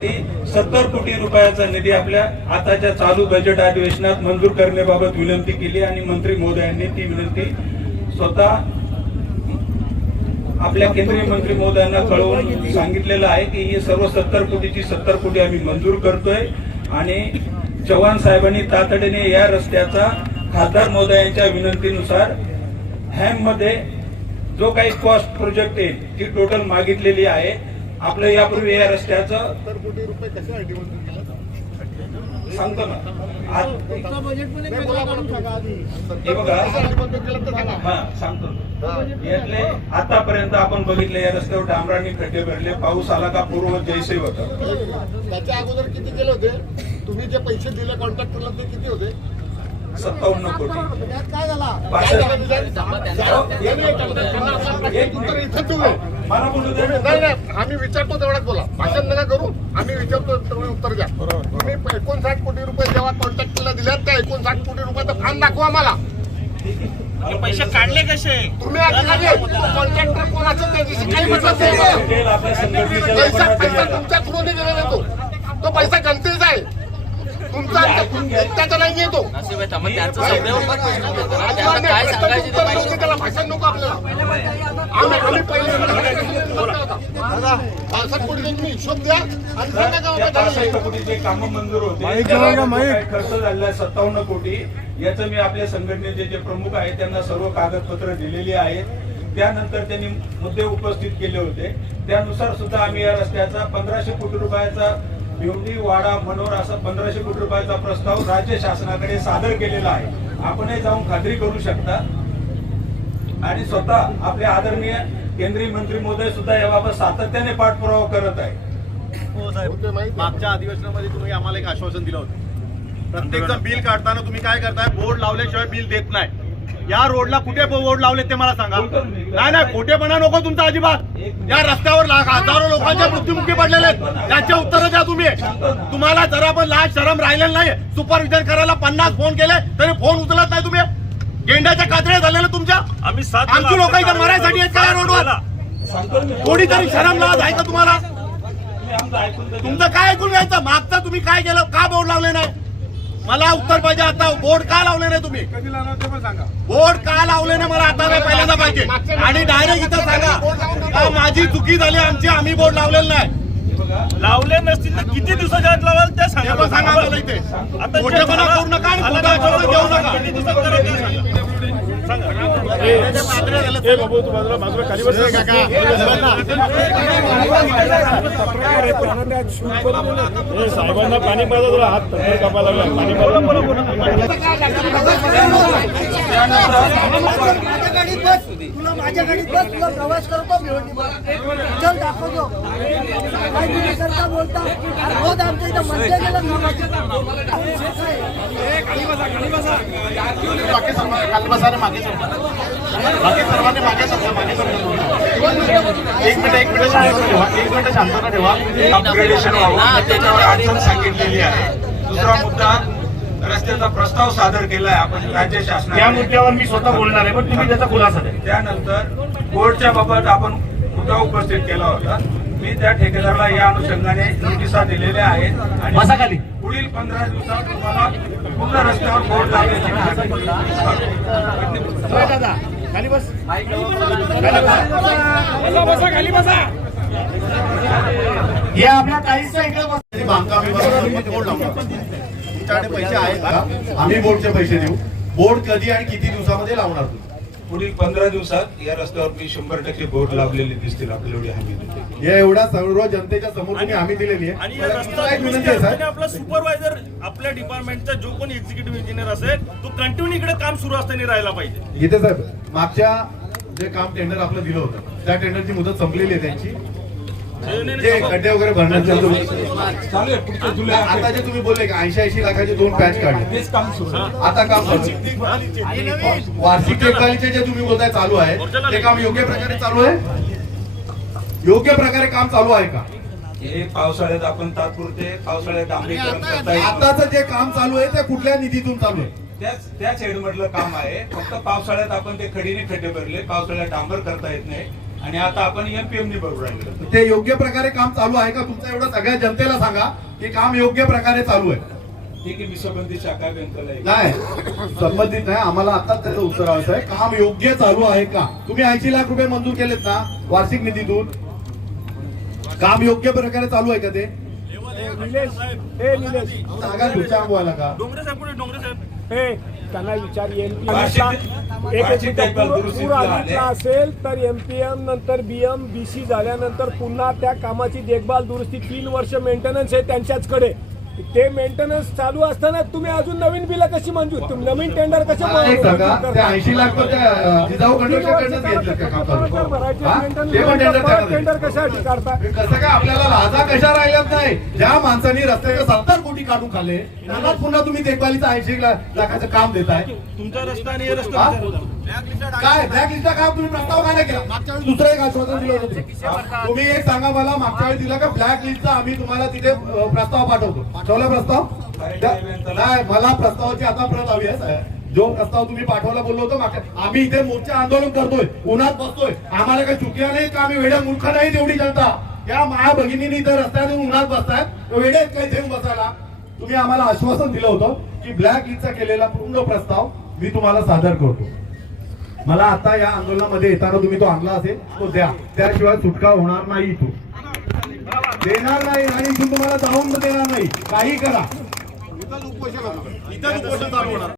सत्तर कोटी रुपयाचा निधी आपल्या आताच्या चालू बजेट अधिवेशनात मंजूर करण्याबाबत विनंती केली आणि मंत्री महोदयांनी ती विनंती स्वतः आपल्या केंद्रीय मंत्री महोदयांना कळवून सांगितलेलं आहे की ही सर्व सत्तर कोटीची सत्तर कोटी आम्ही मंजूर करतोय. आणि चव्हाण साहेबांनी तातडीने या रस्त्याचा खासदार महोदयांच्या विनंतीनुसार हॅममध्ये जो काही कॉस्ट प्रोजेक्ट येईल ती टोटल मागितलेली आहे. आपलं यापूर्वी या रस्त्याचं सांगतो ना. हे. बघा. हा सांगतो. यातले आतापर्यंत आपण बघितले या रस्त्यावर डांबरांनी खड्डे भरले पाऊस आला का पूर्व जैसे होता. त्याच्या अगोदर किती केले होते? तुम्ही जे पैसे दिले कॉन्ट्रॅक्टरला ते किती होते? सत्तावन्न कोटी? हे मला बोलू दे. आम्ही विचारतो तेवढ्याच बोला. भाषण नका करू आम्ही विचारतो तेवढे उत्तर द्या. तुम्ही एकोणसाठ कोटी रुपये जेव्हा कॉन्ट्रॅक्टरला दिल्यात त्या एकोणसाठ कोटी रुपयाचं फांड दाखवा आम्हाला. पैसे काढले कसे? तुम्ही कॉन्ट्रॅक्टर कोणाचं त्याच्याशी काही मतलब नाही. पैसा पैसा दिला. तुमच्या थ्रू दिलेला तो. तो पैसा गणतीचा आहे. तुमचा त्याचा नाही येतो त्याला भाषण नको आपल्याला. आम्ही आम्ही पहिले पासष्ट कोटीचा तुम्ही हिशोब द्या आणि सांगा का त्या बाबा पासष्ट झालं. कोटीचे काम मंजूर होते माईक त्याला जवळ घ्या, जो माईक. काही खर्च झालेला आहे? सत्तावन्न कोटी. याचं मी आपल्या संघटनेचे जे प्रमुख आहेत त्यांना सर्व कागदपत्र दिलेली आहेत. त्यानंतर त्यांनी मुद्दे उपस्थित केले होते. त्यानुसार सुद्धा आम्ही या रस्त्याचा पंधराशे कोटी रुपयाचा भिवंडी वाडा मनोर असा पंधराशे कोटी रुपयाचा प्रस्ताव राज्य शासनाकडे सादर केलेला आहे. आपणही जाऊन खात्री करू शकता. आणि स्वतः आपले आदरणीय केंद्रीय मंत्री महोदय सुद्धा याबाबत सातत्याने पाठपुरावा करत आहे हो साहेब? मागच्या अधिवेशनामध्ये तुम्ही आम्हाला एक आश्वासन दिलं होतं. प्रत्येक जण बिल काढताना तुम्ही काय करताय? बोर्ड लावल्याशिवाय बिल देत नाही. या रोडला कुठे बोर्ड लावले ते मला सांगा. नाही नाही खोटेपणा नको तुमचा अजिबात. या रस्त्यावर लाख हजारो लोकांचे मृत्युमुखी पडलेले आहेत. त्याचे उत्तर द्या तुम्ही. तुम्हाला जरा पण लाज शरम राहिलेलं नाही. सुपरविजन करायला पन्नास फोन केले तरी फोन उचलत नाही तुम्ही. गेंड्याच्या कातड्या झालेल्या तुमच्या? आम्ही सात आमची लोक इथं मरायसाठी आहेत का या रोडवर. सांगतो ना मी. थोडी तरी शरम लाज आहे का तुम्हाला? तुम्ही आमचं ऐकून तर घ्या. तुमचं काय ऐकून घ्यायचं? मागचं तुम्ही काय केलं? का बोर्ड लावले नाही? मला उत्तर पाहिजे आता. बोर्ड का लावले नाही तुम्ही? कधी लावणार ते पण सांगा. बोर्ड का लावले नाही मला आता? नाही पहिल्यांदा पाहिजे. आणि डायरेक्ट इथं सांगा. का माझी चुकी झाली? आमची आम्ही बोर्ड लावलेलं नाही. लावले नसतील तर किती दिवसाच्या आत लावाल ते हे सांगा. पण सांगा आम्हाला इथे. आता जे खोटेपणा झालं- करू नका आणि झालं खोटं ना, आश्वासन देऊ नका किती दिवसात करायचं ते सांगा. साहेबांना पाणी पाहिजे तुला हात थप्पड कापायला लागला पाणी माझ्या गाडीत बस तुला माझ्या गाडीत बस तुला प्रवास करतो भिवंडी चल दाखवतो. काय तुम्ही सरका बोलता. रोज आमच्या इथं मध्य गेलं मागे बाकी सर्वांनी मागे सरका, मागे एक मिनिट एक मिनिट शांतता ठेवा. एक मिनिट शांतता ठेवा. अपग्रेडेशन व्हावं त्याच्यावर अडचण सांगितलेली आहे. दुसरा मुद्दा रस्त्याचा प्रस्ताव सादर केलाय आपण राज्य या शासनाने मुद्द्यावर मी स्वतः बोलणार आहे पण तुम्ही त्याचा खुलासा द्या. त्यानंतर बोर्डच्या बाबत आपण मुद्दा उपस्थित केला होता. मी त्या ठेकेदाराला या अनुषंगाने नोटिसा दिलेल्या आहेत बसा आणि खाली. पुढील पंधरा दिवसात तुम्हाला पूर्ण रस्त्यावर बोर्ड खाली बस. हे आपल्या काहीच इकडे बस. बांधकाम. तुमच्याकडे पैसे आहेत. का? आम्ही बोर्डचे पैसे देऊ. बोर्ड कधी आणि किती दिवसामध्ये लावणार तुम्ही पुढील पंधरा दिवसात या रस्त्यावर मी शंभर टक्के बोर्ड लावलेले दिसतील आपल्या एवढी हमी या एवढ्या सर्व जनतेच्या समोर तुम्ही हमी दिलेली आहे. आणि या आपला सुपरवायझर आपल्या डिपार्टमेंटचा जो कोणी एक्झिक्युटिव्ह इंजिनियर असेल तो कंटिन्यू इकडे काम सुरू असताना राहायला पाहिजे. गीते साहेब मागच्या जे काम टेंडर आपलं दिलं होतं त्या टेंडरची मुदत संपलेली आहे त्यांची. जे खड्डे वगैरे भरण्याचं तुम्ही- चालू आहे पुढच्या जुलै आता जे तुम्ही बोलले का ऐंशी ऐंशी लाखाचे दोन पॅच काढले. तेच काम सुरू आहे. आता काम चालू आहे. वार्षिक देखभालीचे जे तुम्ही बोलताय चालू आहे ते काम योग्य प्रकारे चालू आहे? योग्य प्रकारे काम चालू आहे का? हे पावसाळ्यात आपण तात्पुरते पावसाळ्यात डांबरीकरण करता येईल आताचं जे काम चालू आहे ते कुठल्या निधीतून चालू आहे? त्याच त्याच हेडमधलं काम आहे. फक्त पावसाळ्यात आपण ते खडीने खड्डे भरले. पावसाळ्यात डांबर करता येत नाही. आणि आता आपण एमपीएम ने भरू राहिलो. ते योग्य प्रकारे काम चालू आहे का? तुमचं एवढं सगळ्या जनतेला सांगा की काम योग्य प्रकारे चालू आहे. ठीक आहे मी संबंधित शाखा बँकेला आहे. नाही संबंधित नाही. आम्हाला आता त्याचं उत्तर हवं आहे. काम योग्य चालू आहे का? तुम्ही ऐंशी लाख रुपये मंजूर केलेत ना वार्षिक निधीतून? काम योग्य प्रकारे चालू आहे का ते? निलेश हे निलेश. सांगा तुमच्या अनुभवाला का? डोंगरे साहेब कुठे डोंगरे साहेब. हे त्यांना विचार एमपीएम वार्षिक- एक वार्षिक एक देखभाल पूर दुरुस्ती पूर झाले. आधीचा असेल तर एमपीएम नंतर बीएम बीसी झाल्यानंतर पुन्हा त्या कामाची देखभाल दुरुस्ती तीन वर्ष मेंटेनन्स आहे त्यांच्याचकडे. ते मेंटेनन्स चालू असताना तुम्ही अजून नवीन बिल कशी मंजूर तुम्ही नवीन टेंडर कसे तर टेंडर. कशासाठी काढता? कसं काय आपल्याला लाजा कशा राहिल्यात नाही? ज्या माणसांनी रस्त्याचे सत्तर कोटी काढून खाल्ले. त्यांना पुन्हा तुम्ही देखभालीचं ऐंशी लाखाचं काम देताय. तुमचा रस्ता आणि हे हा? रस्ता काय? ब्लॅक लिस्टचा काम तुम्ही प्रस्ताव काय नाही केला? मागच्या वेळी दुसरं एक आश्वासन दिलं होतं तुम्ही. तुम्ही एक सांगा मला मागच्या वेळी दिलं का ब्लॅक लिस्टचा आम्ही तुम्हाला तिथे अं, प्रस्ताव पाठवतो. पाठवला प्रस्ताव? त्या- नाही मला प्रस्तावाची आता प्रत हवी आहे साहेब. जो प्रस्ताव तुम्ही पाठवला बोललो होतो मागच्या आम्ही इथे मोर्चा आंदोलन करतोय उन्हात बसतोय. आम्हाला काही चुक्या नाही का आम्ही वेड्या मूर्ख नाही तेवढी जनता? या माया भगिनींनी इथं रस्त्यात उन्हात बसतायत वेडे आहेत काही देऊन बसायला? तुम्ही आम्हाला आश्वासन दिलं होतं की ब्लॅक ईदचा केलेला पूर्ण प्रस्ताव मी तुम्हाला सादर करतो. मला आता या आंदोलनामध्ये येताना तुम्ही तो आणला असेल तो द्या. त्याशिवाय सुटका होणार नाही इथून देणार नाही आणि इथून तुम्हाला जाऊन देणार नाही. काही करा. उपोषण इथं उपोषण चालू होणार.